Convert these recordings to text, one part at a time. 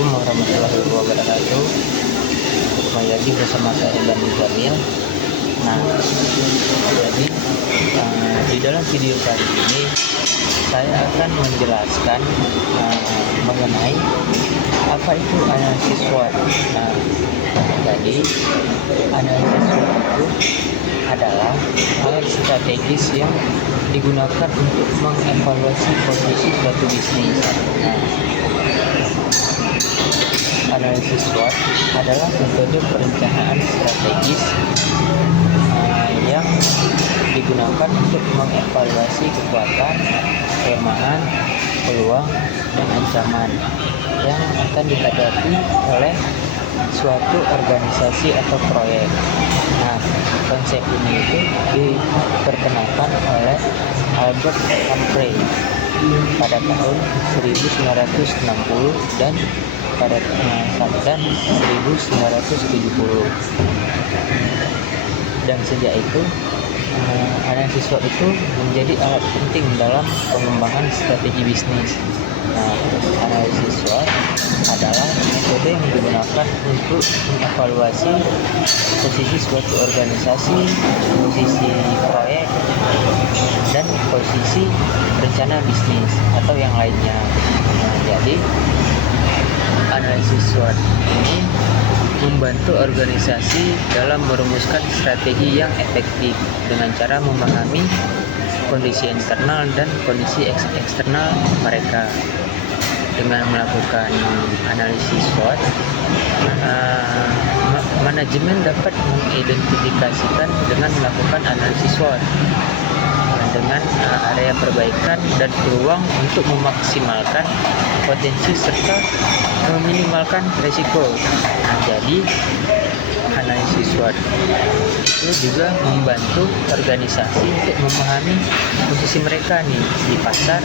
Assalamualaikum warahmatullahi wabarakatuh. Kembali lagi bersama saya dan Jamil. Nah, jadi di dalam video kali ini saya akan menjelaskan mengenai apa itu analisis SWOT. Nah, jadi analisis SWOT itu adalah hal strategis yang digunakan untuk mengevaluasi posisi suatu bisnis. Analisis SWOT adalah metode perencanaan strategis yang digunakan untuk mengevaluasi kekuatan, kelemahan, peluang, dan ancaman yang akan dihadapi oleh suatu organisasi atau proyek. Nah, konsep ini itu diperkenalkan oleh Albert Humphrey pada tahun 1960 dan pada tahun 1970. Dan sejak itu analisis SWOT itu menjadi alat penting dalam pengembangan strategi bisnis. Nah, analisis SWOT adalah metode yang digunakan untuk mengevaluasi posisi suatu organisasi, posisi proyek, dan posisi rencana bisnis atau yang lainnya. Nah, jadi analisis SWOT ini membantu organisasi dalam merumuskan strategi yang efektif dengan cara memahami kondisi internal dan kondisi eksternal mereka. Dengan melakukan analisis SWOT, manajemen dapat mengidentifikasikan dengan melakukan analisis SWOT dengan area perbaikan dan peluang untuk memaksimalkan potensi serta meminimalkan risiko. Nah, jadi analisis SWOT itu juga membantu organisasi untuk memahami posisi mereka di pasar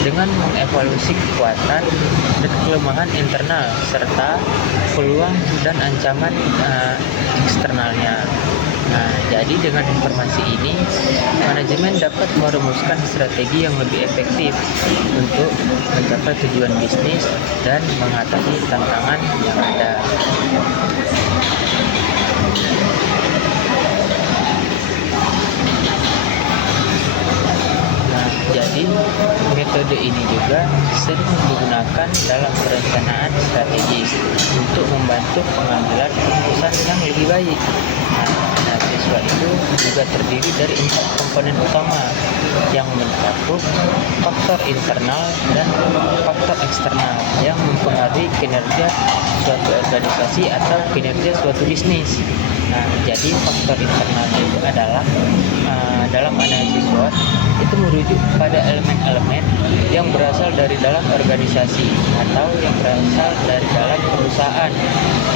dengan mengevaluasi kekuatan dan kelemahan internal serta peluang dan ancaman eksternalnya. Nah, jadi dengan informasi ini, manajemen dapat merumuskan strategi yang lebih efektif untuk mencapai tujuan bisnis dan mengatasi tantangan yang ada. Nah, jadi metode ini juga sering digunakan dalam perencanaan strategis untuk membantu pengambilan keputusan yang lebih baik. Analisis SWOT itu juga terdiri dari 4 komponen utama yang mencakup faktor internal dan faktor eksternal yang mempengaruhi kinerja suatu organisasi atau kinerja suatu bisnis. Nah, jadi faktor internalnya itu adalah dalam analisis SWOT itu merujuk pada elemen-elemen yang berasal dari dalam organisasi atau yang berasal dari dalam perusahaan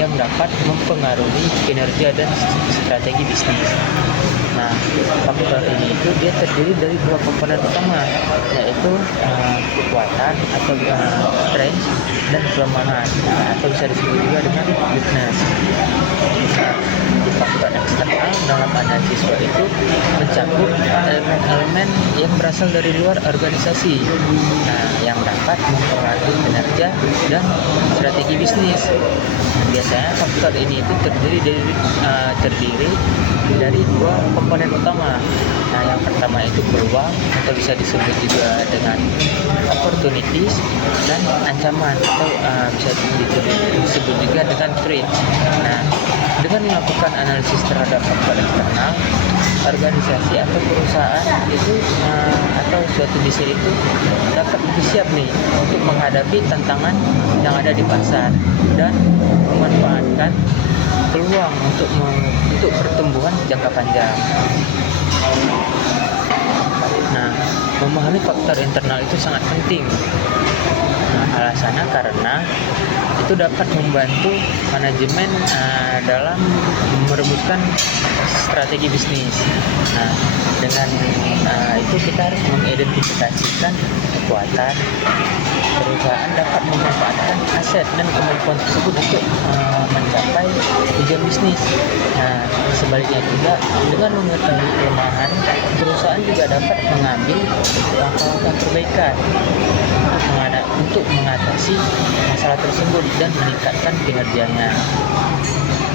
yang dapat mempengaruhi kinerja dan strategi bisnis. Nah, faktor ini itu dia terdiri dari 2 komponen utama, yaitu kekuatan atau strength dan kelemahan, atau bisa disebut juga dengan weakness. Faktor eksternal dalam analisis SWOT itu mencakup elemen-elemen yang berasal dari luar organisasi, yang dapat mempengaruhi kinerja dan strategi bisnis. Biasanya faktor ini itu terdiri dari 2 komponen utama. Nah, yang pertama itu peluang atau bisa disebut juga dengan opportunities, dan ancaman atau bisa disebut juga dengan threat. Nah, dengan melakukan analisis terhadap faktor eksternal, organisasi atau perusahaan itu atau suatu bisnis itu dapat lebih siap untuk menghadapi tantangan yang ada di pasar dan memanfaatkan peluang untuk pertumbuhan jangka panjang. Nah, memahami faktor internal itu sangat penting. Alasannya karena itu dapat membantu manajemen dalam merumuskan strategi bisnis. Nah, dengan itu kita harus mengidentifikasikan kekuatan. Perusahaan dapat memanfaatkan aset dan kemampuan tersebut untuk mencapai tujuan bisnis. Nah, sebaliknya juga dengan mengetahui kelemahan, perusahaan juga dapat mengambil langkah-langkah perbaikan untuk untuk mengatasi masalah tersebut dan meningkatkan kinerjanya.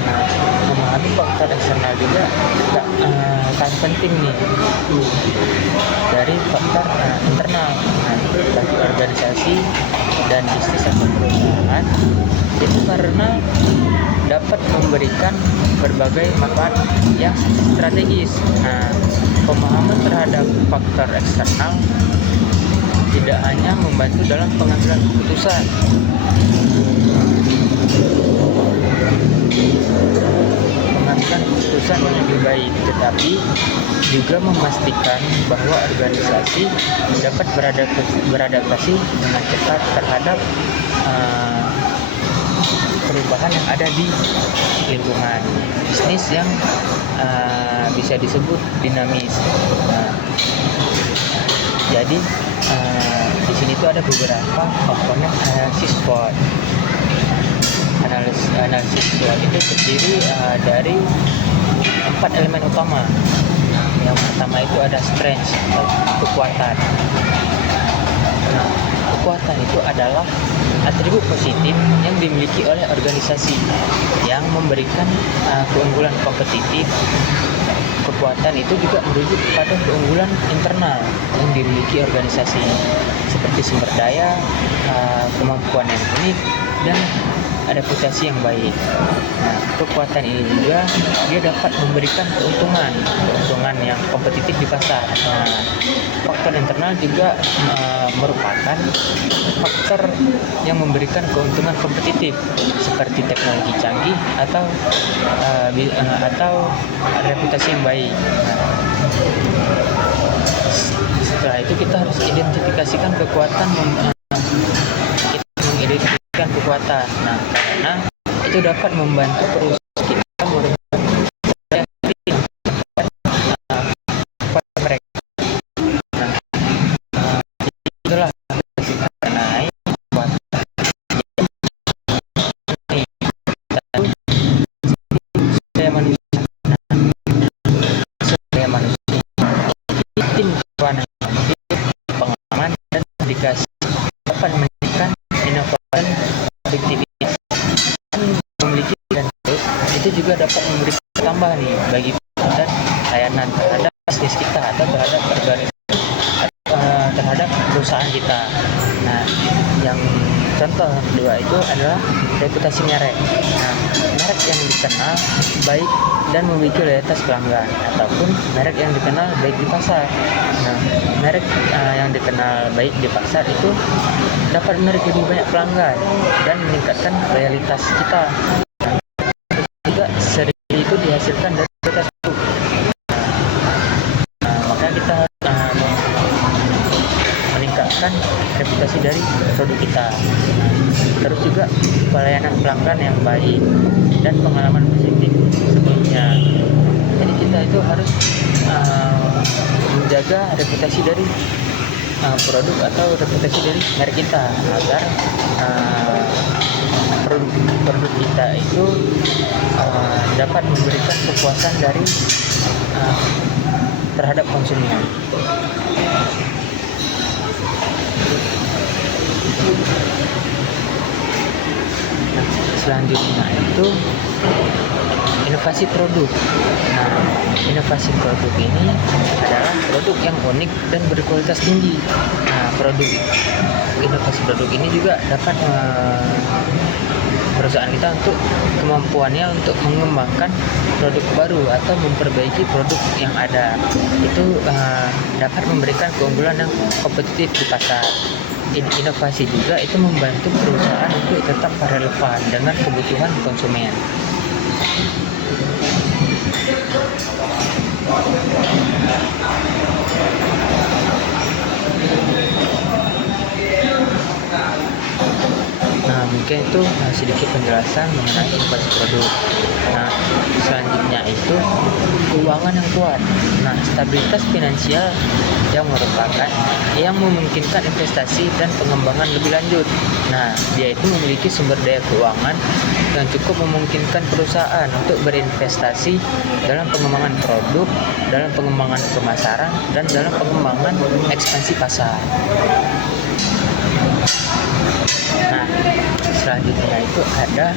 Nah, memahami faktor eksternal juga sangat penting nih dari faktor internal. Nah, bagi organisasi dan bisnis atau perusahaan itu karena dapat memberikan berbagai manfaat yang strategis. Nah, pemahaman terhadap faktor eksternal tidak hanya membantu dalam pengambilan keputusan, yang lebih baik, tetapi juga memastikan bahwa organisasi dapat beradaptasi dengan cepat terhadap perubahan yang ada di lingkungan bisnis yang bisa disebut dinamis. Jadi di sini tuh ada beberapa komponen analisis SWOT. Analisis SWOT itu terdiri dari 4 elemen utama. Yang pertama itu ada strength atau kekuatan. Nah, kekuatan itu adalah atribut positif yang dimiliki oleh organisasi yang memberikan keunggulan kompetitif. Kekuatan itu juga merujuk pada keunggulan internal yang dimiliki organisasi seperti sumber daya, kemampuan yang unik, dan reputasi yang baik. Nah, kekuatan ini juga dia dapat memberikan keuntungan yang kompetitif di pasar. Nah, faktor internal juga merupakan faktor yang memberikan keuntungan kompetitif seperti teknologi canggih atau reputasi yang baik. Setelah itu kita harus identifikasikan kekuatan, mengidentifikasikan kekuatan. Nah, karena itu dapat membantu perusahaan kita merupakan mereka. Itulah naik sumber manusia, tim pengalaman dan dedikasi dapat meningkatkan inovasi produktivitas memiliki dan terus itu juga dapat memberikan tambahan nih bagi dan layanan terhadap bisnis kita atau terhadap organisasi terhadap perusahaan kita. Nah, yang contoh kedua itu adalah reputasi merek. Nah, merek yang dikenal baik dan memiliki loyalitas pelanggan ataupun merek yang dikenal baik di pasar. Nah, merek yang dikenal baik di pasar itu dapat menarik lebih banyak pelanggan dan meningkatkan loyalitas kita. Juga sering itu dihasilkan dari loyalitas produk. Maka kita meningkatkan reputasi dari produk kita. Terus juga pelayanan pelanggan yang baik dan pengalaman positif sebelumnya. Jadi kita itu harus menjaga reputasi dari produk atau reputasi dari merek kita agar produk kita itu dapat memberikan kepuasan dari terhadap konsumen. Nah, selanjutnya itu inovasi produk. Nah, inovasi produk ini adalah produk yang unik dan berkualitas tinggi. Nah, inovasi produk ini juga dapat perusahaan kita untuk kemampuannya untuk mengembangkan produk baru atau memperbaiki produk yang ada. Itu dapat memberikan keunggulan yang kompetitif di pasar. Inovasi juga itu membantu perusahaan untuk tetap relevan dengan kebutuhan konsumen. Nah, mungkin itu sedikit penjelasan mengenai inovasi produk. Nah, selanjutnya itu keuangan yang kuat. Nah, stabilitas finansial yang memungkinkan investasi dan pengembangan lebih lanjut. Nah, dia itu memiliki sumber daya keuangan yang cukup memungkinkan perusahaan untuk berinvestasi dalam pengembangan produk, dalam pengembangan pemasaran, dan dalam pengembangan ekspansi pasar. Nah, selanjutnya itu ada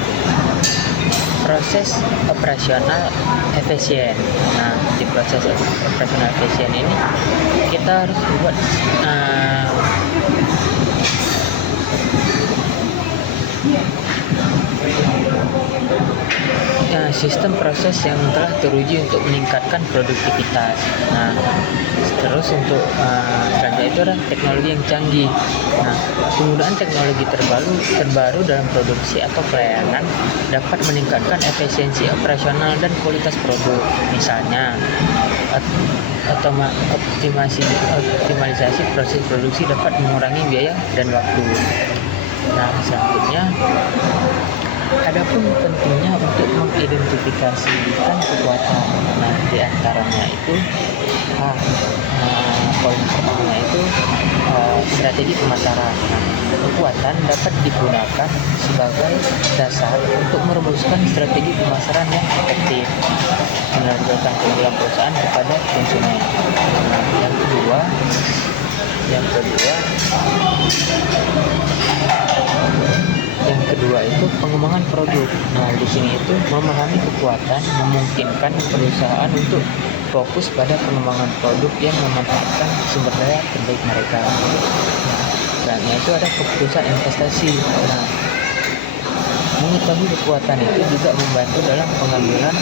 proses operasional efisien. Nah, di proses operasional efisien ini kita harus membuat sistem proses yang telah teruji untuk meningkatkan produktivitas. Nah, terus untuk selanjutnya itu adalah teknologi yang canggih. Nah, penggunaan teknologi terbaru dalam produksi atau pelayanan dapat meningkatkan efisiensi operasional dan kualitas produk. Misalnya, optimalisasi proses produksi dapat mengurangi biaya dan waktu. Nah, selanjutnya adapun pentingnya untuk mengidentifikasikan kekuatan. Nah, di antaranya itu poin pertama itu strategi pemasaran. Nah, kekuatan dapat digunakan sebagai dasar untuk merumuskan strategi pemasaran yang efektif, menunjukkan keunggulan perusahaan kepada konsumen. Nah, yang kedua itu pengembangan produk. Nah, di sini itu memahami kekuatan memungkinkan perusahaan untuk fokus pada pengembangan produk yang memanfaatkan sumber daya terbaik mereka. Nah, itu ada keputusan investasi. Nah, mengetahui kekuatan itu juga membantu dalam pengambilan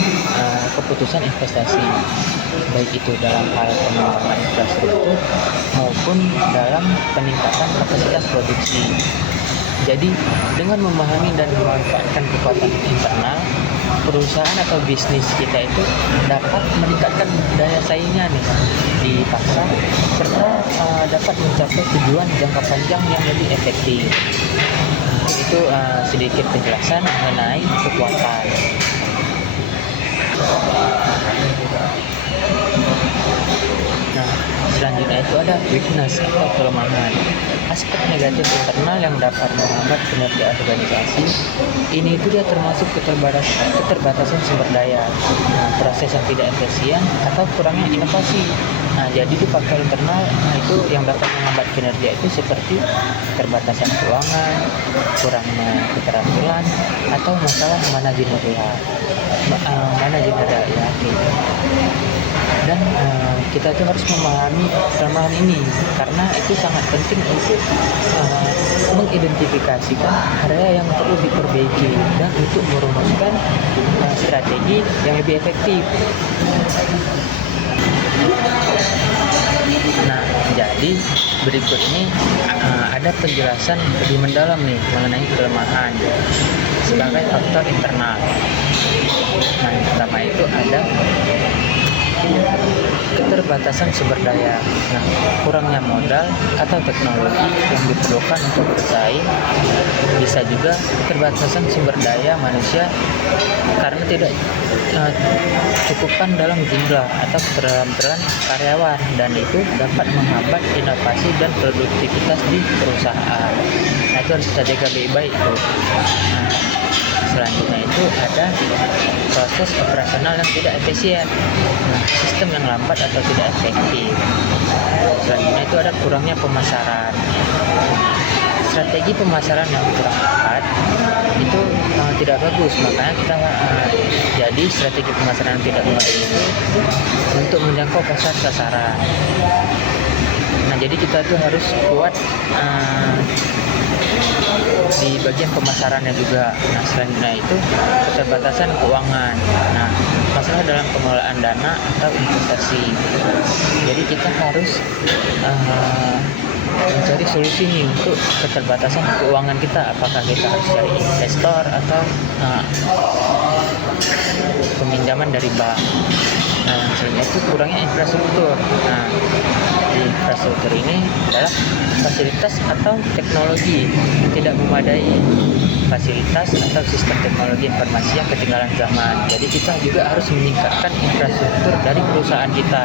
keputusan investasi, baik itu dalam hal pengembangan infrastruktur maupun dalam peningkatan kapasitas produksi. Jadi, dengan memahami dan memanfaatkan kekuatan internal, perusahaan atau bisnis kita itu dapat meningkatkan daya saingnya di pasar, serta dapat mencapai tujuan jangka panjang yang lebih efektif. Itu sedikit penjelasan mengenai kekuatan. Nah, selanjutnya itu ada weakness atau kelemahan. Aspek negatif internal yang dapat menghambat kinerja organisasi ini itu dia termasuk keterbatasan sumber daya, proses yang tidak efisien atau kurangnya inovasi. Nah, jadi di faktor internal itu yang dapat menghambat kinerja itu seperti keterbatasan keuangan, kurangnya keterampilan, atau masalah manajerial. Dan kita itu harus memahami kelemahan ini karena itu sangat penting untuk mengidentifikasikan area yang perlu diperbaiki dan untuk merumuskan strategi yang lebih efektif. Nah, jadi berikut ini ada penjelasan lebih mendalam mengenai kelemahan sebagai faktor internal. Nah, yang pertama itu ada keterbatasan sumber daya. Nah, kurangnya modal atau teknologi yang diperlukan untuk bersaing. Bisa juga keterbatasan sumber daya manusia karena tidak cukupkan dalam jumlah atau keterampilan karyawan, dan itu dapat menghambat inovasi dan produktivitas di perusahaan. Nah, itu harus kita jaga baik-baik tuh. Nah, selanjutnya itu ada proses operasional yang tidak efisien. Nah, sistem yang lambat atau tidak efektif. Selanjutnya itu ada kurangnya pemasaran. Strategi pemasaran yang kurang tepat itu tidak bagus, makanya kita jadi strategi pemasaran yang tidak bagus itu untuk menjangkau pasar sasaran. Nah, jadi kita tuh harus kuat di bagian pemasarannya juga. Nah, selanjutnya itu keterbatasan keuangan. Nah, masalah dalam pengelolaan dana atau investasi. Jadi kita harus mencari solusi untuk keterbatasan keuangan kita. Apakah kita harus cari investor atau peminjaman dari bank. Nah, selanjutnya itu kurangnya infrastruktur. Nah, di infrastruktur ini adalah fasilitas atau teknologi yang tidak memadai, fasilitas atau sistem teknologi informasi yang ketinggalan zaman. Jadi kita juga harus meningkatkan infrastruktur dari perusahaan kita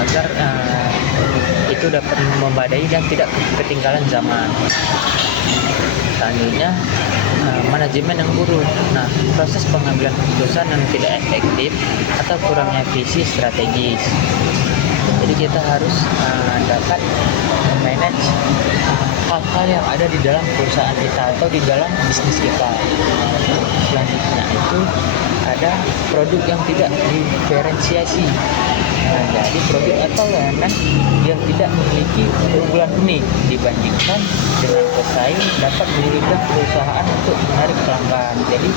agar itu dapat memadai dan tidak ketinggalan zaman. Selanjutnya manajemen yang buruk. Nah, proses pengambilan keputusan yang tidak efektif atau kurangnya visi strategis. Jadi kita harus dapat memanage hal-hal yang ada di dalam perusahaan kita atau di dalam bisnis kita. Selanjutnya itu ada produk yang tidak diferensiasi. Nah, jadi produk atau layanan yang tidak memiliki keunggulan unik dibandingkan dengan pesaing dapat menyulitkan perusahaan untuk menarik pelanggan. Jadi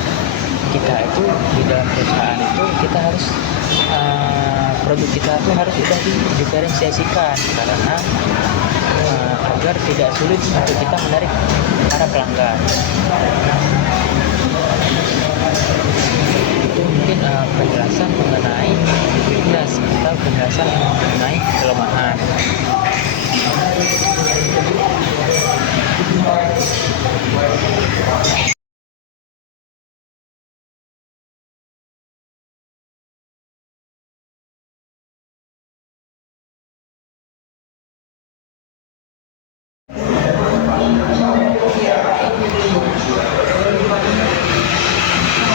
kita itu di dalam perusahaan itu kita harus produk kita itu harus sudah diferensiasikan karena agar tidak sulit untuk kita menarik para pelanggan. Itu mungkin penjelasan mengenai weakness atau penjelasan mengenai kelemahan.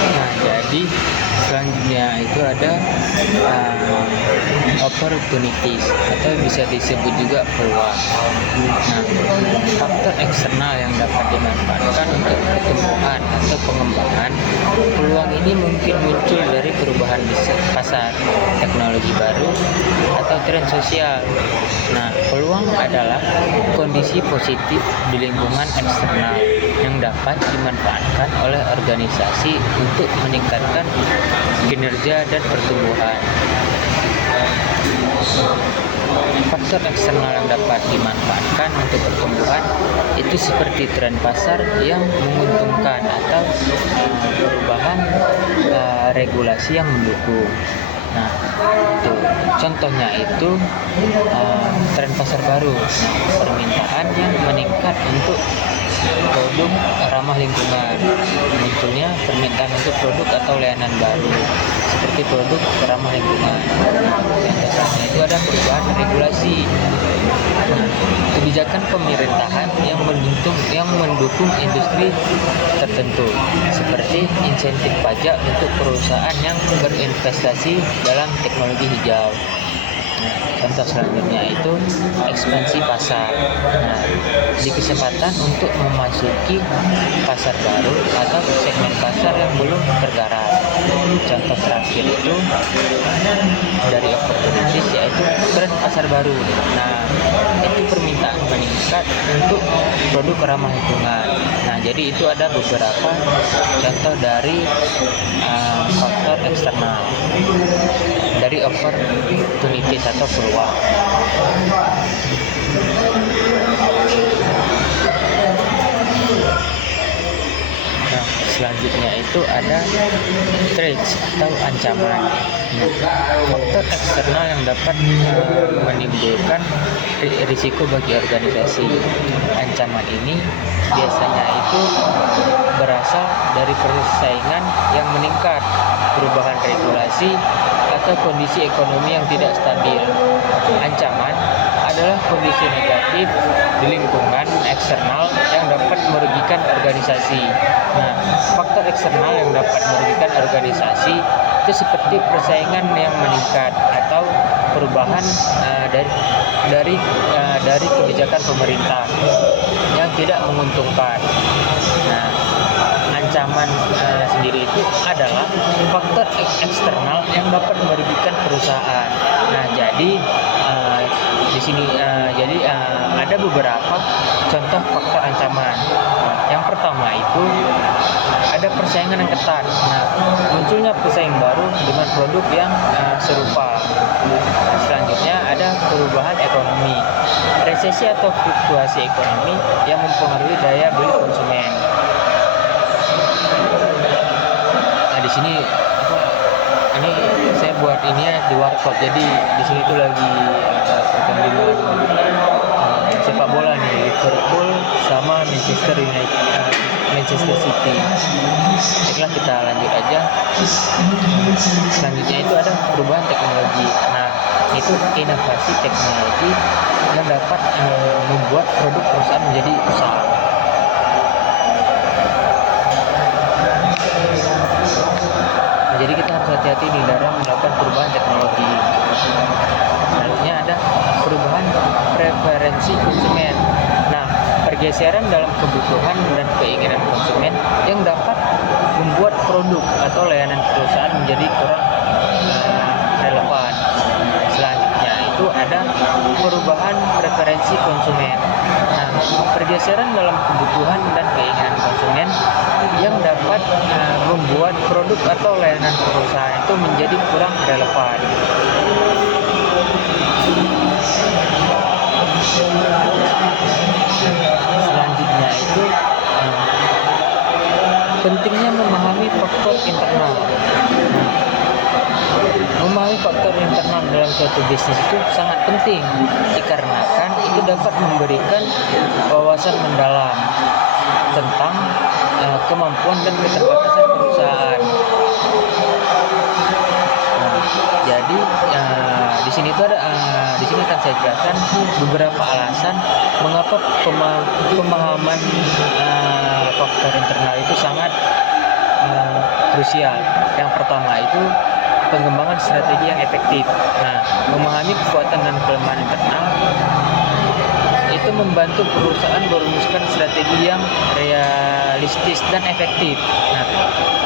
Nah, jadi selanjutnya itu ada opportunities atau bisa disebut juga peluang. Nah, faktor eksternal yang dapat dimanfaatkan untuk pertumbuhan atau pengembangan peluang ini mungkin muncul dari perubahan pasar, teknologi baru, atau tren sosial. Nah, peluang adalah kondisi positif di lingkungan eksternal yang dapat dimanfaatkan oleh organisasi untuk meningkatkan kinerja dan pertumbuhan. Faktor eksternal yang dapat dimanfaatkan untuk pertumbuhan itu seperti tren pasar yang menguntungkan atau perubahan regulasi yang mendukung. Nah, itu contohnya itu tren pasar baru, permintaan yang meningkat untuk produk ramah lingkungan, munculnya permintaan untuk produk atau layanan baru seperti produk ramah lingkungan. Contohnya itu ada perubahan regulasi, kebijakan pemerintahan yang mendukung industri tertentu seperti insentif pajak untuk perusahaan yang berinvestasi dalam teknologi hijau. Contoh selanjutnya itu ekspansi pasar. Nah, di kesempatan untuk memasuki pasar baru atau segmen pasar yang belum tergarap. Contoh terakhir itu dari opportunities yaitu tren pasar baru. Nah, itu permintaan meningkat untuk produk ramah lingkungan. Nah, jadi itu ada beberapa contoh dari faktor eksternal dari opportunities atau peluang. Nah, selanjutnya itu ada threats atau ancaman. Faktor eksternal yang dapat menimbulkan risiko bagi organisasi. Ancaman ini biasanya itu berasal dari persaingan yang meningkat, perubahan regulasi, atau kondisi ekonomi yang tidak stabil. Ancaman adalah kondisi negatif di lingkungan eksternal yang dapat merugikan organisasi. Nah, faktor eksternal yang dapat merugikan organisasi itu seperti persaingan yang meningkat atau perubahan dari kebijakan pemerintah yang tidak menguntungkan. Nah, ancaman sendiri itu adalah faktor eksternal yang dapat merugikan perusahaan. Nah, jadi di sini ada beberapa contoh faktor ancaman. Yang pertama itu ada persaingan yang ketat. Nah, munculnya pesaing baru dengan produk yang serupa. Selanjutnya ada perubahan ekonomi, resesi atau fluktuasi ekonomi yang mempengaruhi daya beli konsumen. Nah, di sini ini saya buat ini ya di warkop. Jadi di sini tuh lagi ada pertandingan sepak bola nih, Liverpool sama Manchester City. Baiklah, kita lanjut aja. Selanjutnya itu ada perubahan teknologi. Nah, itu inovasi teknologi yang dapat membuat produk perusahaan menjadi usaha. Jadi kita harus hati-hati di dalam melakukan perubahan teknologi. Selanjutnya ada perubahan preferensi konsumen. Nah, pergeseran dalam kebutuhan dan keinginan konsumen yang dapat membuat produk atau layanan perusahaan menjadi kurang relevan. Selanjutnya itu ada perubahan preferensi konsumen. Nah, pergeseran dalam kebutuhan dan keinginan konsumen yang dapat membuat produk atau layanan perusahaan itu menjadi kurang relevan. Selanjutnya itu pentingnya memahami faktor internal. Memahami faktor internal dalam suatu bisnis itu sangat penting dikarenakan itu dapat memberikan wawasan mendalam tentang kemampuan dan keterbatasan perusahaan. Jadi di sini akan saya jelaskan beberapa alasan mengapa pemahaman faktor internal itu sangat krusial. Yang pertama itu pengembangan strategi yang efektif. Nah, memahami kekuatan dan kelemahan internal itu membantu perusahaan merumuskan strategi yang realistis dan efektif. Nah,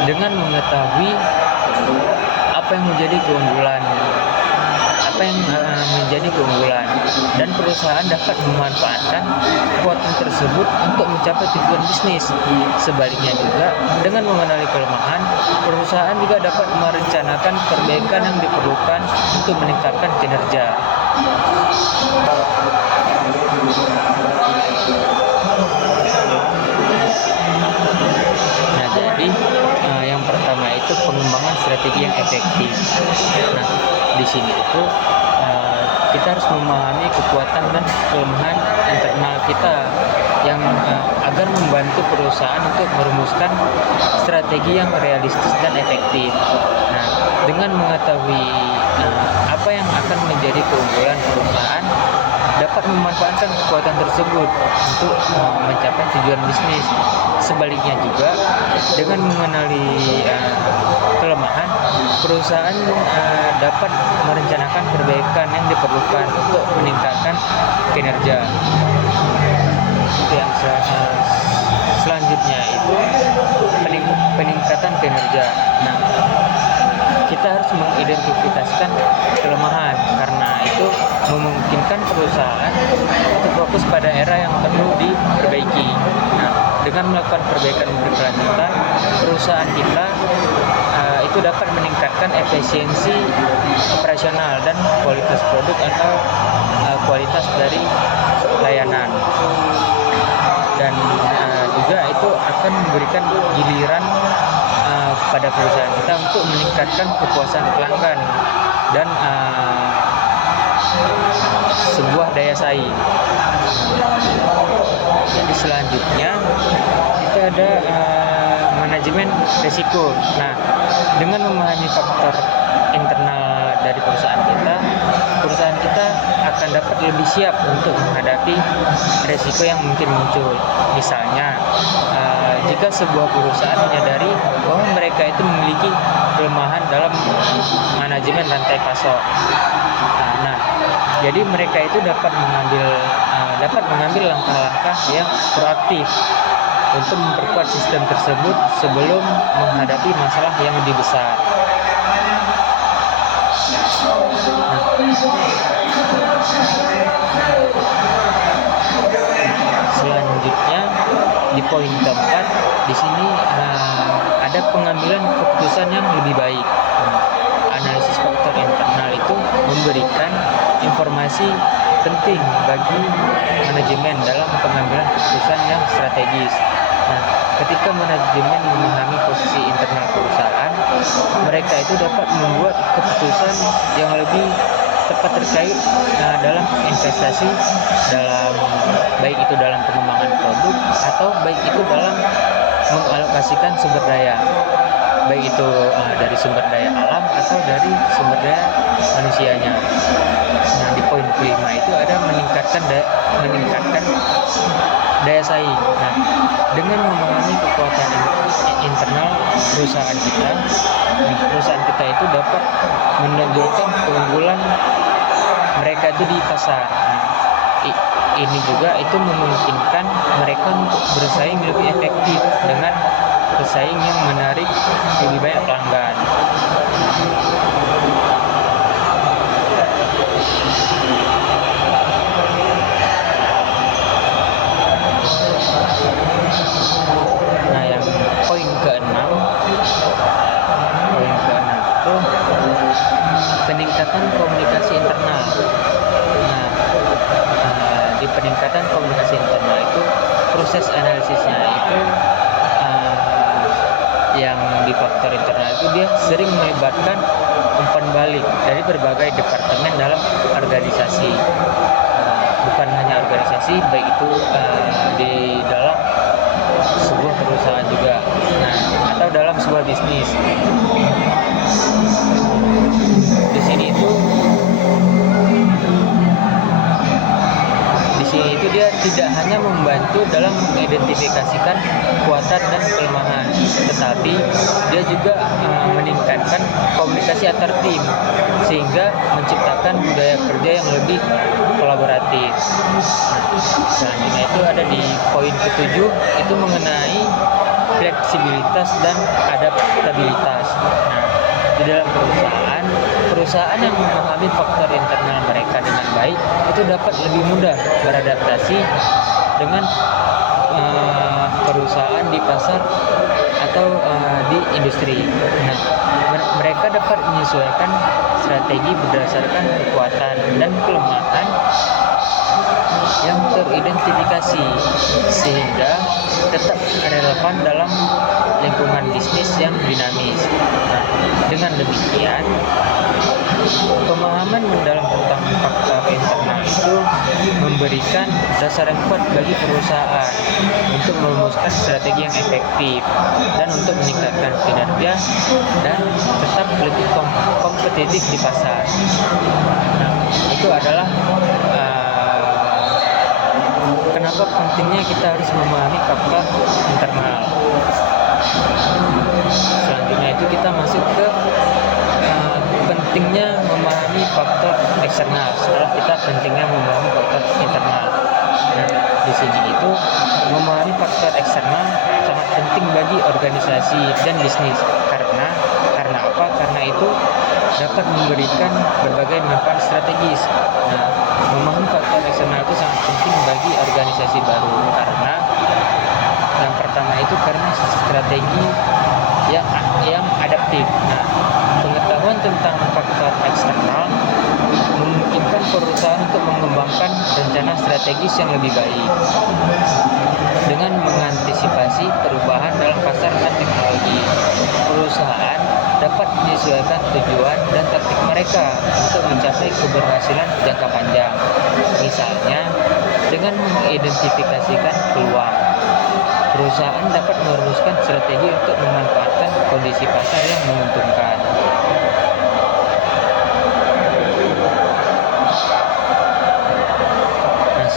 dengan mengetahui apa yang menjadi keunggulan dan perusahaan dapat memanfaatkan kekuatan tersebut untuk mencapai tujuan bisnis. Sebaliknya juga, dengan mengenali kelemahan, perusahaan juga dapat merencanakan perbaikan yang diperlukan untuk meningkatkan kinerja. Nah, jadi yang pertama itu pengembangan strategi yang efektif. Nah, di sini itu kita harus memahami kekuatan dan kelemahan internal kita yang agar membantu perusahaan untuk merumuskan strategi yang realistis dan efektif. Nah, dengan mengetahui apa yang akan menjadi keunggulan perusahaan, dapat memanfaatkan kekuatan tersebut untuk mencapai tujuan bisnis. Sebaliknya juga, dengan mengenali kelemahan, perusahaan dapat merencanakan perbaikan yang diperlukan untuk meningkatkan kinerja. Itu yang selanjutnya itu peningkatan kinerja. Nah, kita harus mengidentifikasikan kelemahan karena itu memungkinkan perusahaan untuk fokus pada era yang perlu diperbaiki. Nah, dengan melakukan perbaikan berkelanjutan, perusahaan kita itu dapat meningkatkan efisiensi operasional dan kualitas produk atau kualitas dari layanan. Dan juga itu akan memberikan giliran pada perusahaan kita untuk meningkatkan kepuasan pelanggan dan sebuah daya saing. Jadi selanjutnya itu ada manajemen risiko. Nah, dengan memahami faktor internal dari perusahaan kita akan dapat lebih siap untuk menghadapi risiko yang mungkin muncul. Misalnya, jika sebuah perusahaan menyadari bahwa mereka itu memiliki kelemahan dalam manajemen rantai pasok. Nah, jadi mereka itu dapat mengambil langkah-langkah yang proaktif untuk memperkuat sistem tersebut sebelum menghadapi masalah yang lebih besar. Selanjutnya di poin keempat, di sini ada pengambilan keputusan yang lebih baik. Analisis faktor internal itu memberikan informasi penting bagi manajemen dalam pengambilan keputusan yang strategis. Nah, ketika manajemen memahami posisi internal perusahaan, mereka itu dapat membuat keputusan yang lebih tepat terkait dalam investasi, baik itu dalam pengembangan produk atau baik itu dalam mengalokasikan sumber daya, baik itu dari sumber daya alam atau dari sumber daya manusianya. Nah, di poin kelima itu ada meningkatkan daya saing. Nah, dengan memahami kekuatan internal perusahaan kita itu dapat menunjukkan keunggulan mereka itu di pasar. Nah, ini juga itu memungkinkan mereka untuk bersaing lebih efektif dengan pesaing yang menarik lebih banyak pelanggan. Nah, yang poin keenam itu peningkatan komunikasi internal. Nah, di peningkatan komunikasi internal itu proses analisisnya itu yang di faktor internal itu dia sering melibatkan umpan balik dari berbagai departemen dalam organisasi. Bukan hanya organisasi, baik itu di dalam sebuah perusahaan juga, atau dalam sebuah bisnis. Di sini itu dia tidak hanya membantu dalam mengidentifikasikan kekuatan dan kelemahan, tetapi dia juga meningkatkan komunikasi antar tim sehingga menciptakan budaya kerja yang lebih kolaboratif. Selanjutnya itu ada di poin ke-7 itu mengenai fleksibilitas dan adaptabilitas. Di dalam perusahaan yang memahami faktor internal mereka dengan baik itu dapat lebih mudah beradaptasi dengan perusahaan di pasar atau di industri. Mereka dapat menyesuaikan strategi berdasarkan kekuatan dan kelemahan yang teridentifikasi sehingga tetap relevan dalam lingkungan bisnis yang dinamis. Dengan demikian, pemahaman mendalam tentang faktor internal itu memberikan dasar yang kuat bagi perusahaan untuk merumuskan strategi yang efektif dan untuk meningkatkan kinerja dan tetap lebih kompetitif di pasar. Itu adalah kenapa pentingnya kita harus memahami faktor internal. Selanjutnya itu kita masuk ke pentingnya memahami faktor eksternal setelah kita pentingnya memahami faktor internal. Di sini itu memahami faktor eksternal sangat penting bagi organisasi dan bisnis. Karena apa? Karena itu dapat memberikan berbagai manfaat strategis. Memahami faktor eksternal itu sangat penting bagi organisasi baru karena yang pertama itu karena strategi yang adaptif. Pengetahuan tentang faktor eksternal memungkinkan perusahaan untuk mengembangkan rencana strategis yang lebih baik dengan mengantisipasi perubahan dalam pasar dan teknologi. Perusahaan dapat menyesuaikan tujuan dan taktik mereka untuk mencapai keberhasilan jangka panjang. Misalnya, dengan mengidentifikasikan peluang, perusahaan dapat merumuskan strategi untuk memanfaatkan kondisi pasar yang menguntungkan.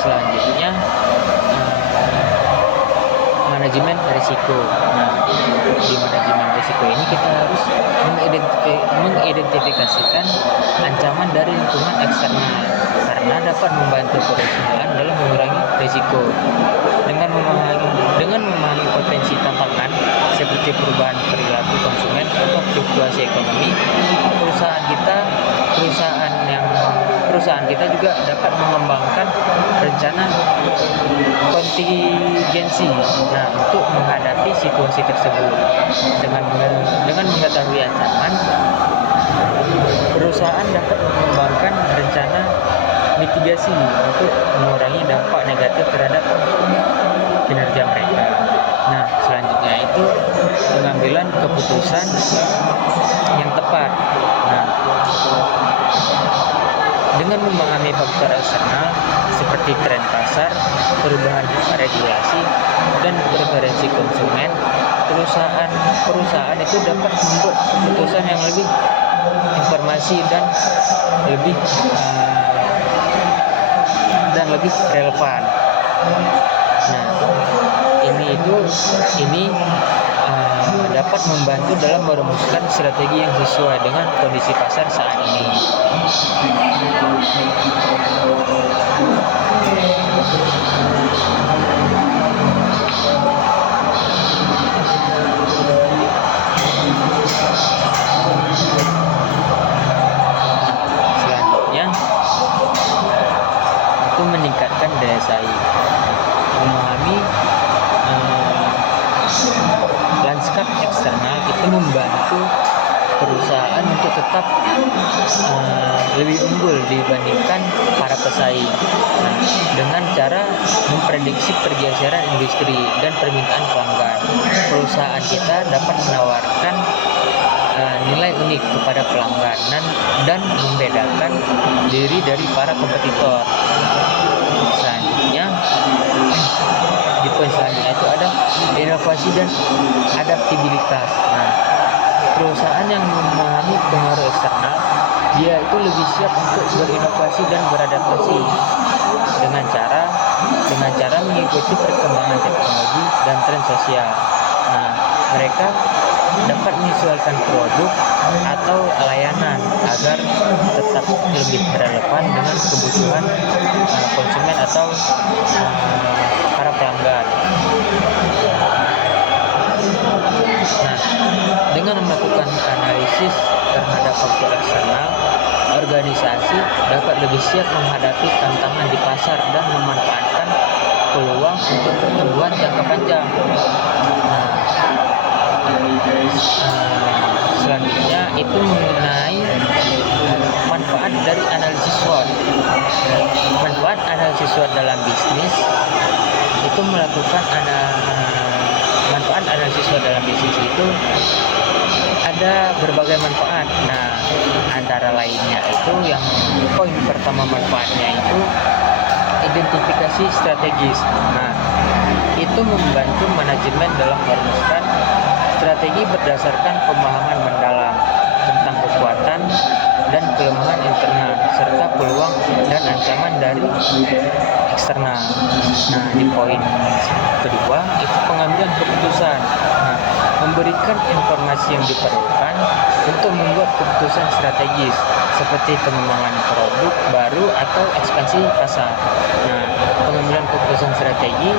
Selanjutnya, manajemen risiko. Di manajemen risiko ini kita harus mengidentifikasikan ancaman dari lingkungan eksternal karena dapat membantu perusahaan dalam mengurangi risiko. Dengan memahami potensi tantangan seperti perubahan perilaku konsumen atau fluktuasi ekonomi, perusahaan kita juga dapat mengembangkan rencana kontingensi untuk menghadapi situasi tersebut. Dengan mengetahui ancaman, perusahaan dapat mengembangkan rencana mitigasi untuk mengurangi dampak negatif terhadap kinerja mereka. Selanjutnya itu pengambilan keputusan yang tepat. Dengan memahami faktor eksternal seperti tren pasar, perubahan regulasi, dan preferensi konsumen, perusahaan itu dapat membuat keputusan yang lebih informasi dan lebih relevan. Ini dapat membantu dalam merumuskan strategi yang sesuai dengan kondisi pasar saat ini. Selanjutnya itu meningkatkan daya saing. Memahami lanskap eksternal itu membantu perusahaan untuk tetap lebih unggul dibandingkan para pesaing. Nah, dengan cara memprediksi pergeseran industri dan permintaan pelanggan, perusahaan kita dapat menawarkan nilai unik kepada pelanggan dan membedakan diri dari para kompetitor. Selanjutnya, di poin selanjutnya itu ada inovasi dan adaptabilitas. Nah, perusahaan yang memahami pengaruh eksternal, dia itu lebih siap untuk berinovasi dan beradaptasi dengan cara mengikuti perkembangan teknologi dan tren sosial. Nah, mereka dapat menyesuaikan produk atau layanan agar tetap lebih relevan dengan kebutuhan konsumen atau para pelanggan. Nah, dengan melakukan analisis terhadap faktor eksternal, organisasi dapat lebih siap menghadapi tantangan di pasar dan memanfaatkan peluang untuk pertumbuhan jangka panjang. Nah, selanjutnya itu mengenai manfaat dari analisis SWOT. Manfaat analisis SWOT dalam bisnis itu melakukan manfaat analisis SWOT dalam bisnis itu ada berbagai manfaat. Nah, antara lainnya itu yang poin pertama manfaatnya itu identifikasi strategis. Nah, itu membantu manajemen dalam merumuskan strategi berdasarkan pemahaman mendalam tentang kekuatan dan kelemahan internal serta peluang dan ancaman dari eksternal. Nah, di poin kedua itu pengambilan keputusan. Nah, memberikan informasi yang diperlukan untuk membuat keputusan strategis seperti pengembangan produk baru atau ekspansi pasar. Nah, pengambilan keputusan strategi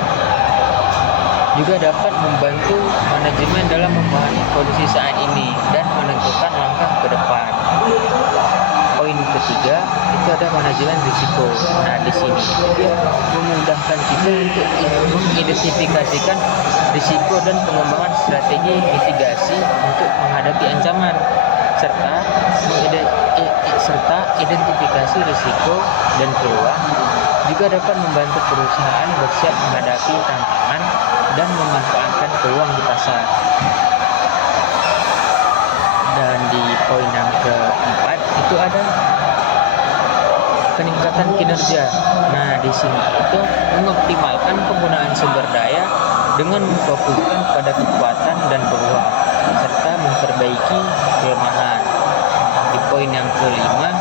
juga dapat membantu manajemen dalam memahami kondisi saat ini dan menentukan langkah ke depan. Poin ketiga itu ada manajemen risiko. Nah, di sini dia memudahkan kita untuk mengidentifikasikan risiko dan pengembangan strategi mitigasi untuk menghadapi ancaman serta identifikasi risiko dan peluang juga dapat membantu perusahaan bersiap menghadapi tantangan dan memanfaatkan peluang di pasar. Dan di poin yang keempat itu ada peningkatan kinerja. Nah, di sini itu mengoptimalkan penggunaan sumber daya dengan memfokuskan pada kekuatan dan peluang serta memperbaiki kelemahan. Di poin yang kelima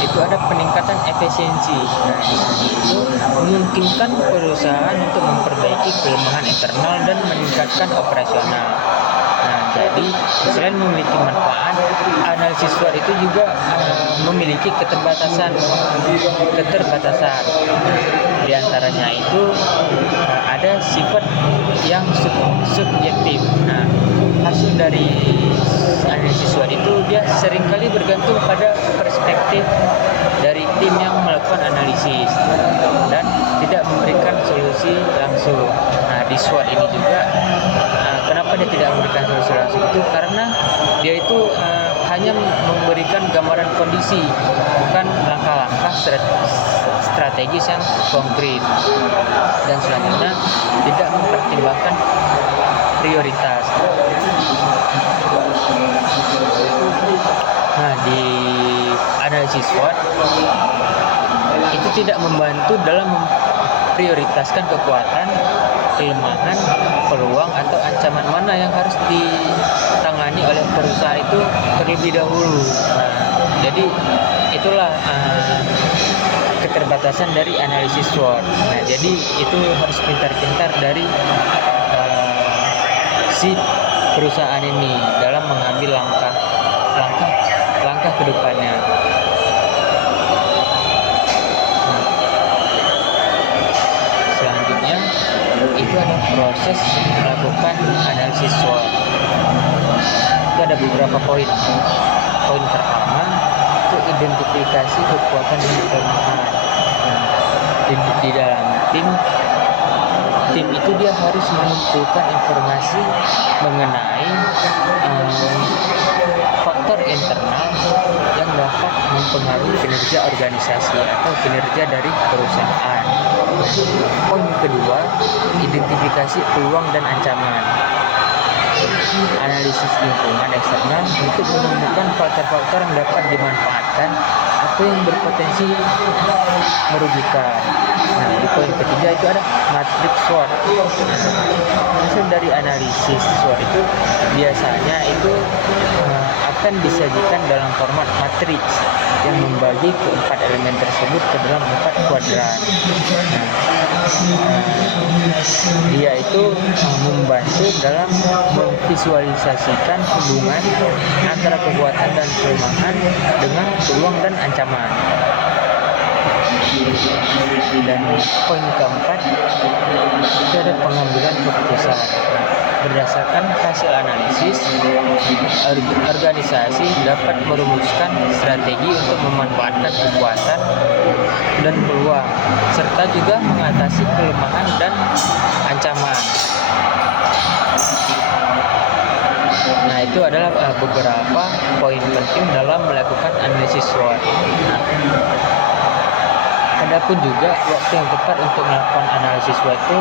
itu ada peningkatan efisiensi. Nah, itu memungkinkan perusahaan untuk memperbaiki kelemahan internal dan meningkatkan operasional. Nah, jadi selain memiliki manfaat, analisis SWOT itu juga memiliki keterbatasan. Di antaranya itu ada sifat yang subjektif. Nah, hasil dari analisis SWOT itu dia seringkali bergantung pada perspektif dari tim yang melakukan analisis dan tidak memberikan solusi langsung. Nah, di SWOT ini juga kenapa dia tidak memberikan solusi langsung itu karena dia itu hanya memberikan gambaran kondisi, bukan langkah-langkah strategis yang konkret. Dan selanjutnya tidak mempertimbangkan prioritas. Nah, di analisis SWOT itu tidak membantu dalam memprioritaskan kekuatan, kelemahan, peluang atau ancaman mana yang harus ditangani oleh perusahaan itu terlebih dahulu. Nah, jadi itulah keterbatasan dari analisis SWOT. Nah, jadi itu harus pintar-pintar dari si perusahaan ini dalam mengambil langkah ke depannya. Selanjutnya itu ada proses melakukan analisis SWOT. Itu ada beberapa poin. Poin pertama itu identifikasi kekuatan dan kelemahan. Di dalam tim itu dia harus mengumpulkan informasi mengenai faktor internal yang dapat mempengaruhi kinerja organisasi atau kinerja dari perusahaan. Poin kedua, identifikasi peluang dan ancaman. Analisis lingkungan eksternal untuk menemukan faktor-faktor yang dapat dimanfaatkan atau yang berpotensi merugikan. Nah, di poin ketiga itu ada matriks SWOT. Hasil dari analisis SWOT itu biasanya itu akan disajikan dalam format matriks yang membagi keempat elemen tersebut ke dalam 4 kuadran. Dia itu membantu dalam memvisualisasikan hubungan antara kekuatan dan kelemahan dengan peluang dan ancaman. Dan poin keempat itu ada pengambilan keputusan. Berdasarkan hasil analisis, organisasi dapat merumuskan strategi untuk memanfaatkan kekuatan dan peluang, serta juga mengatasi kelemahan dan ancaman. Nah, itu adalah beberapa poin penting dalam melakukan analisis SWOT. Adapun juga waktu yang tepat untuk melakukan analisis SWOT itu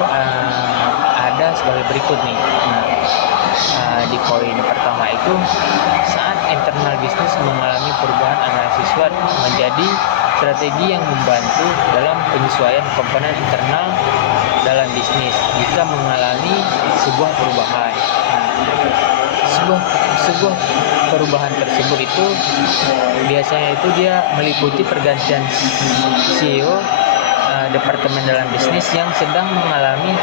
ada sebagai berikut nih. Di poin pertama itu saat internal bisnis mengalami perubahan, analisis SWOT menjadi strategi yang membantu dalam penyesuaian komponen internal dalam bisnis jika mengalami sebuah perubahan. Sebuah perubahan tersebut itu biasanya itu dia meliputi pergantian CEO departemen dalam bisnis yang sedang mengalami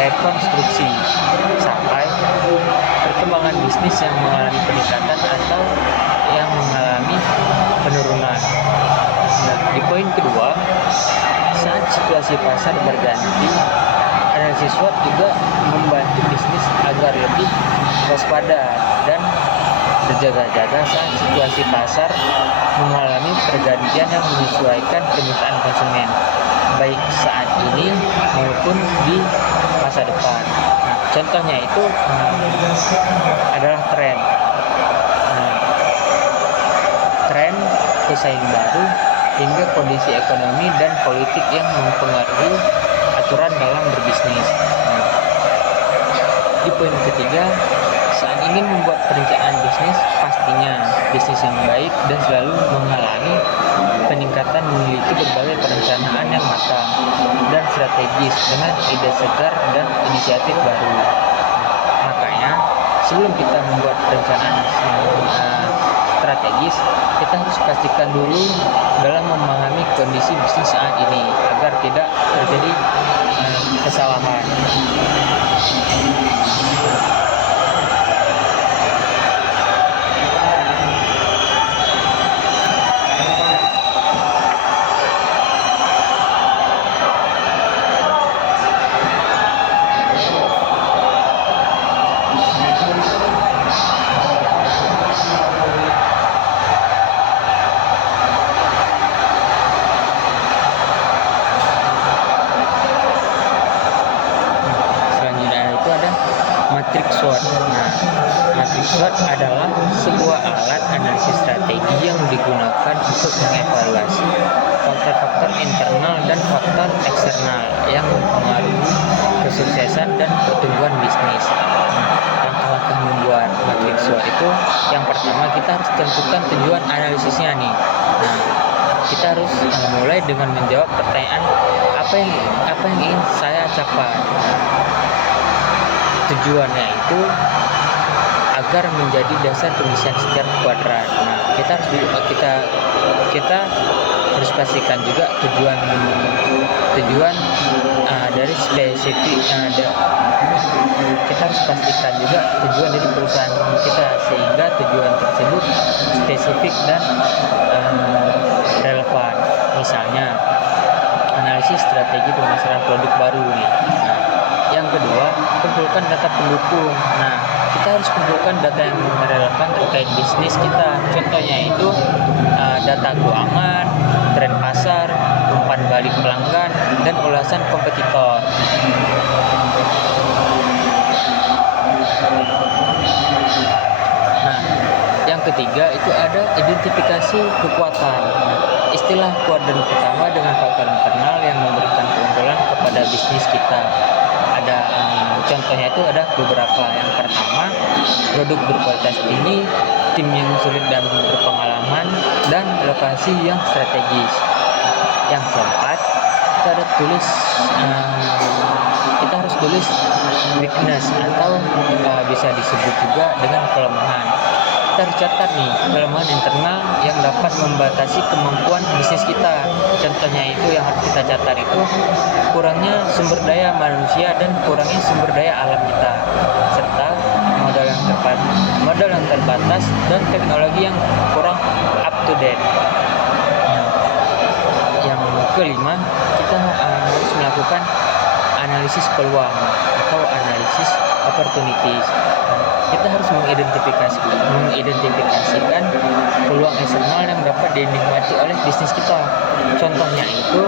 rekonstruksi sampai perkembangan bisnis yang mengalami peningkatan atau yang mengalami penurunan. Nah, di poin kedua, saat situasi pasar berganti, analisis SWOT juga membantu bisnis agar lebih waspada dan berjaga-jaga saat situasi pasar mengalami pergantian yang menyesuaikan permintaan konsumen, baik saat ini maupun di masa depan. Nah, contohnya itu adalah tren pesaing baru hingga kondisi ekonomi dan politik yang mempengaruhi aturan dalam berbisnis. Di poin ketiga, saat ingin membuat perencanaan bisnis, pastinya bisnis yang baik dan selalu mengalami peningkatan memiliki berbagai perencanaan yang matang dan strategis dengan ide segar dan inisiatif baru. Makanya, sebelum kita membuat perencanaan strategis, kita harus pastikan dulu dalam memahami kondisi bisnis saat ini agar tidak terjadi kesalahan. Matriks SWOT. Matriks SWOT adalah sebuah alat analisis strategi yang digunakan untuk mengevaluasi faktor-faktor internal dan faktor eksternal yang mempengaruhi kesuksesan dan pertumbuhan bisnis. Langkah-langkah membuat matriks SWOT itu, yang pertama kita harus tentukan tujuan analisisnya nih. Kita harus mulai dengan menjawab pertanyaan apa yang ingin saya capai. Tujuannya itu agar menjadi dasar pengisian setiap kuadran. Kita harus pastikan juga tujuan dari spesifik. Kita harus pastikan juga tujuan dari perusahaan kita sehingga tujuan tersebut spesifik dan relevan. Misalnya analisis strategi pemasaran produk baru nih. Nah, yang kedua, kumpulkan data pendukung. Nah, kita harus kumpulkan data yang relevan terkait bisnis kita. Contohnya itu data keuangan, tren pasar, umpan balik pelanggan, dan ulasan kompetitor. Nah, yang ketiga itu ada identifikasi kekuatan. Istilah kuadran pertama dengan faktor internal yang memberikan keunggulan kepada bisnis kita. Ada contohnya itu ada beberapa. Yang pertama, produk berkualitas tinggi, tim yang sulit dan berpengalaman, dan lokasi yang strategis. Yang keempat, kita harus tulis weakness atau bisa disebut juga dengan kelemahan. Kita harus catat nih kelemahan internal yang dapat membatasi kemampuan bisnis kita. Contohnya itu yang harus kita catat itu kurangnya sumber daya manusia dan kurangnya sumber daya alam kita, serta modal yang terbatas dan teknologi yang kurang up to date. Nah, yang kelima, kita harus melakukan analisis peluang atau analisis opportunities. Kita harus mengidentifikasikan peluang eksternal yang dapat dinikmati oleh bisnis kita. Contohnya itu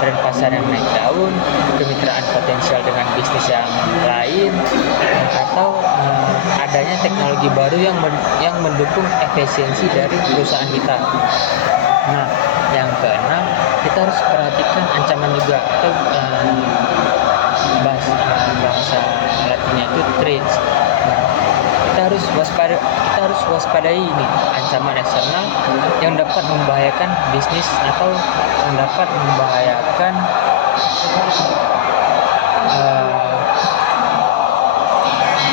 tren pasar yang naik daun, kemitraan potensial dengan bisnis yang lain, atau adanya teknologi baru yang mendukung efisiensi dari perusahaan kita. Nah, yang keenam, kita harus perhatikan ancaman juga atau bahasa Latinnya itu threats. Kita harus waspadai ini ancaman eksternal yang dapat membahayakan bisnis atau yang dapat membahayakan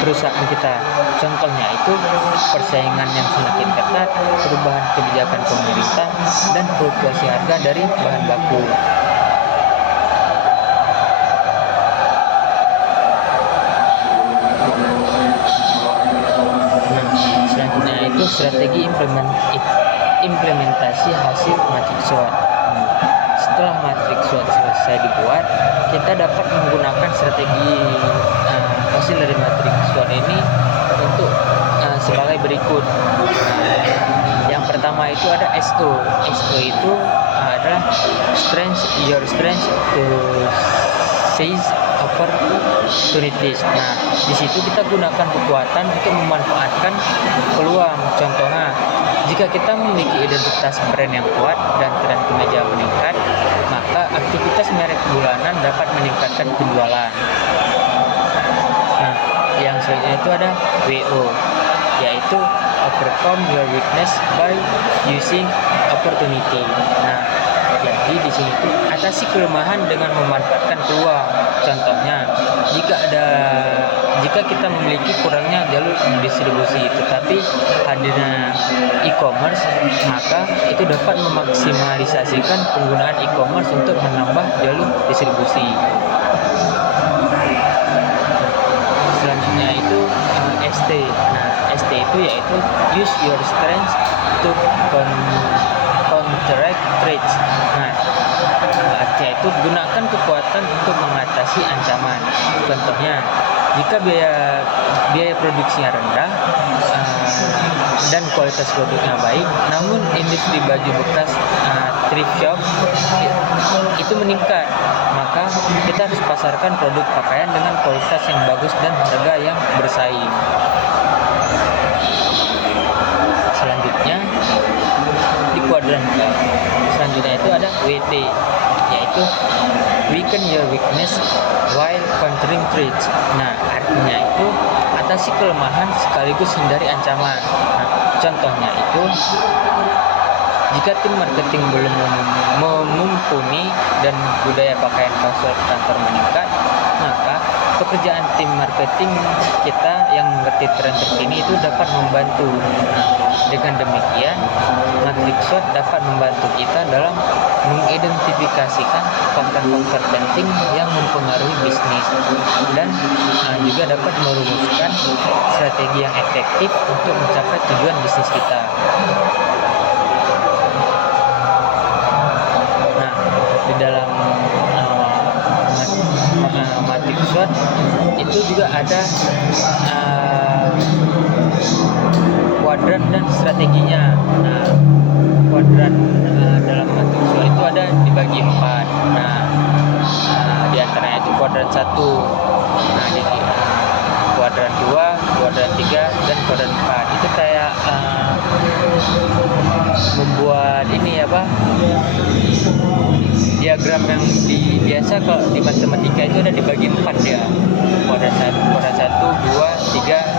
perusahaan kita. Contohnya itu persaingan yang semakin ketat, perubahan kebijakan pemerintah, dan fluktuasi harga dari bahan baku. Selanjutnya itu strategi implementasi hasil matrix SWOT. Setelah matrix SWOT selesai dibuat, kita dapat menggunakan strategi hasil dari matrix SWOT ini untuk sebagai berikut. Yang pertama itu ada S2. S2 itu adalah your strength to seize opportunities. Nah, di situ kita gunakan kekuatan untuk memanfaatkan peluang. Contohnya, jika kita memiliki identitas brand yang kuat dan tren kinerja meningkat, maka aktivitas merek bulanan dapat meningkatkan penjualan. Nah, yang selanjutnya itu ada WO, yaitu overcome your weakness by using opportunity. Nah, jadi di sini itu atasi kelemahan dengan memanfaatkan peluang. Contohnya, jika kita memiliki kurangnya jalur distribusi, tetapi hadirnya e-commerce, maka itu dapat memaksimalisasikan penggunaan e-commerce untuk menambah jalur distribusi. Selanjutnya itu ST. Nah, ST itu yaitu use your strength to counteract threats. Nah, artinya itu gunakan kekuatan untuk mengatasi ancaman. Contohnya, jika biaya produksinya rendah dan kualitas produknya baik, namun industri baju bekas thrift shop itu meningkat, maka kita harus pasarkan produk pakaian dengan kualitas yang bagus dan harga yang bersaing. Selanjutnya di kuadran selanjutnya itu ada WT, yaitu weaken your weakness while countering threats. Nah, artinya itu atasi kelemahan sekaligus hindari ancaman. Nah, contohnya itu jika tim marketing belum mumpuni dan budaya pakaian casual kantor meningkat, maka pekerjaan tim marketing kita yang mengerti tren terkini itu dapat membantu. Dengan demikian, matrix SWOT dapat membantu kita dalam mengidentifikasikan faktor-faktor penting yang mempengaruhi bisnis, dan juga dapat merumuskan strategi yang efektif untuk mencapai tujuan bisnis kita. Nah, di dalam matrix SWOT itu juga ada kuadran dan strateginya. Nah, kuadran dalam matrix SWOT itu ada dibagi 4. Nah, di antaranya itu kuadran 1. Nah, jadi kuadran 2, kuadran 3, dan kuadran 4. Itu kayak membuat ini diagram yang biasa kalau di matematika itu ada dibagi 4 ya. Kuadran 1, 2,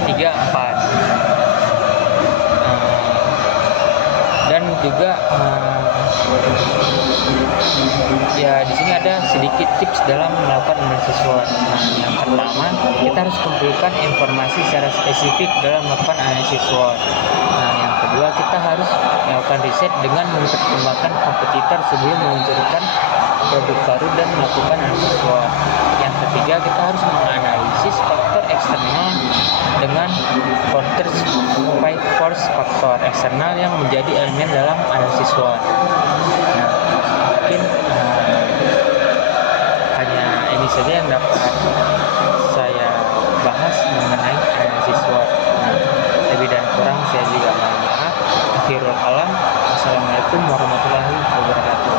3, 4. Dan juga ya di sini ada sedikit tips dalam melakukan analisis SWOT. Nah, yang pertama, kita harus kumpulkan informasi secara spesifik dalam melakukan analisis SWOT. Nah, yang kedua, kita harus melakukan riset dengan mempertimbangkan kompetitor sebelum meluncurkan produk baru dan melakukan analisis SWOT. Yang ketiga, kita harus menganalisis faktor eksternal dengan force faktor eksternal yang menjadi elemen dalam analisis SWOT. Nah, mungkin hanya ini saja yang dapat saya bahas mengenai analisis SWOT. Nah, lebih dan kurang saya juga mohon maaf. Akhirul kalam. Wassalamualaikum warahmatullahi wabarakatuh.